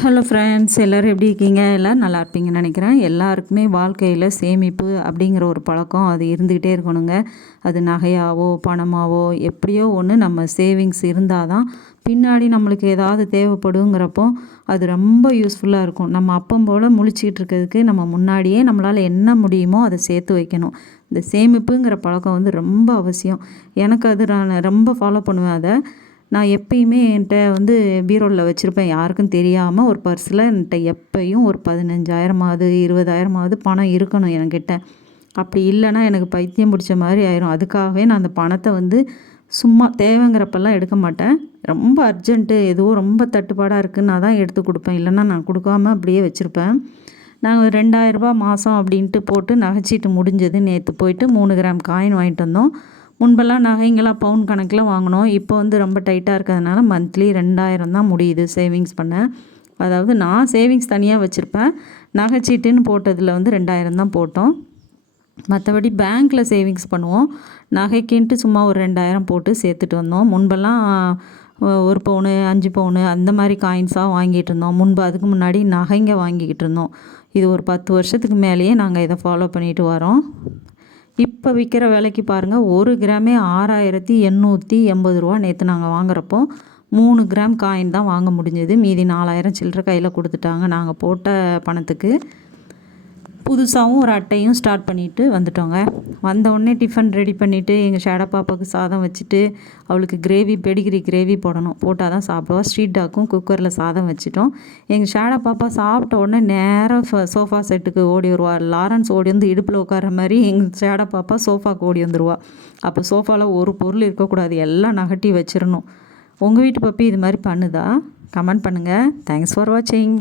Hello friends, எல்லோரும் எப்படி இருக்கீங்க? எல்லோரும் நல்லா இருப்பீங்கன்னு நினைக்கிறேன். எல்லாருக்குமே வாழ்க்கையில் சேமிப்பு அப்படிங்கிற ஒரு பழக்கம் அது இருந்துக்கிட்டே இருக்கணுங்க. அது நகையாவோ பணமாவோ எப்படியோ ஒன்று நம்ம சேவிங்ஸ் இருந்தால் தான் பின்னாடி நம்மளுக்கு ஏதாவது தேவைப்படுங்கிறப்போ அது ரொம்ப யூஸ்ஃபுல்லாக இருக்கும். நம்ம அப்பம் போல் முழிச்சிக்கிட்டு இருக்கிறதுக்கு நம்ம முன்னாடியே நம்மளால் என்ன முடியுமோ அதை சேர்த்து வைக்கணும். இந்த சேமிப்புங்கிற பழக்கம் வந்து ரொம்ப அவசியம். எனக்கு அது நான் ரொம்ப ஃபாலோ பண்ணுவேன் அதை. நான் எப்பயுமே என்கிட்ட வந்து பீரோவில் வச்சுருப்பேன். யாருக்கும் தெரியாமல் ஒரு பர்ஸில் என்கிட்ட எப்பயும் ஒரு 15,000 20,000 பணம் இருக்கணும் என்கிட்ட. அப்படி இல்லைன்னா எனக்கு பைத்தியம் பிடிச்ச மாதிரி ஆயிரும். அதுக்காகவே நான் அந்த பணத்தை வந்து சும்மா தேவைங்கிறப்பெல்லாம் எடுக்க மாட்டேன். ரொம்ப அர்ஜென்ட்டு ஏதோ ரொம்ப தட்டுப்பாடாக இருக்குதுன்னு நான் தான் எடுத்து கொடுப்பேன். இல்லைன்னா நான் கொடுக்காம அப்படியே வச்சுருப்பேன். நாங்கள் ரூ. 2,000 மாதம் அப்படின்ட்டு போட்டு நகைச்சீட்டு முடிஞ்சது. நேற்று போயிட்டு 3 கிராம் காயின் வாங்கிட்டு வந்தோம். முன்பெல்லாம் நகைங்களாம் பவுன் கணக்கில் வாங்கினோம். இப்போ வந்து ரொம்ப டைட்டாக இருக்கிறதுனால மந்த்லி 2,000 தான் முடியுது சேவிங்ஸ் பண்ண. அதாவது நான் சேவிங்ஸ் தனியாக வச்சுருப்பேன். நகைச்சீட்டுன்னு போட்டதில் வந்து 2,000 தான் போட்டோம். மற்றபடி பேங்க்கில் சேவிங்ஸ் பண்ணுவோம். நகைக்குன்ட்டு சும்மா ஒரு 2,000 போட்டு சேர்த்துட்டு வந்தோம். முன்பெல்லாம் 1 பவுனு 5 பவுனு அந்த மாதிரி காயின்ஸாக வாங்கிட்டு இருந்தோம். முன்பு அதுக்கு முன்னாடி நகைங்க வாங்கிக்கிட்டு இருந்தோம். இது ஒரு 10 வருஷத்துக்கு மேலேயே நாங்கள் இதை ஃபாலோ பண்ணிட்டு வரோம். இப்போ விற்கிற விலைக்கு பாருங்கள், 1 கிராமே 6,880 ரூபா. நேற்று நாங்கள் வாங்குறப்போ 3 கிராம் காயின் தான் வாங்க முடிஞ்சது. மீதி 4,000 சில்லற கையில் கொடுத்துட்டாங்க. நாங்கள் போட்ட பணத்துக்கு புதுசாகவும் ஒரு அட்டையும் ஸ்டார்ட் பண்ணிவிட்டு வந்துட்டோங்க. வந்தவுடனே டிஃபன் ரெடி பண்ணிவிட்டு எங்கள் ஷேடோ பாப்பாவுக்கு சாதம் வச்சுட்டு அவளுக்கு பெடிகிரி கிரேவி போட்டால் தான் சாப்பிடுவா. ஸ்ட்ரீட் டாக்கும் குக்கரில் சாதம் வச்சுட்டோம். எங்கள் ஷேடோ பாப்பா சாப்பிட்ட உடனே நேராக சோஃபா செட்டுக்கு ஓடி வருவாள். லாரன்ஸ் ஓடி வந்து இடுப்பில் உட்கார மாதிரி எங்கள் ஷேடோ பாப்பா சோஃபாவுக்கு ஓடி வந்துடுவா. அப்போ சோஃபாவில் ஒரு பொருள் இருக்கக்கூடாது, எல்லாம் நகட்டி வச்சிடணும். உங்கள் வீட்டு பப்பி இது மாதிரி பண்ணுதா? கமெண்ட் பண்ணுங்கள். தேங்க்ஸ் ஃபார் வாட்சிங்.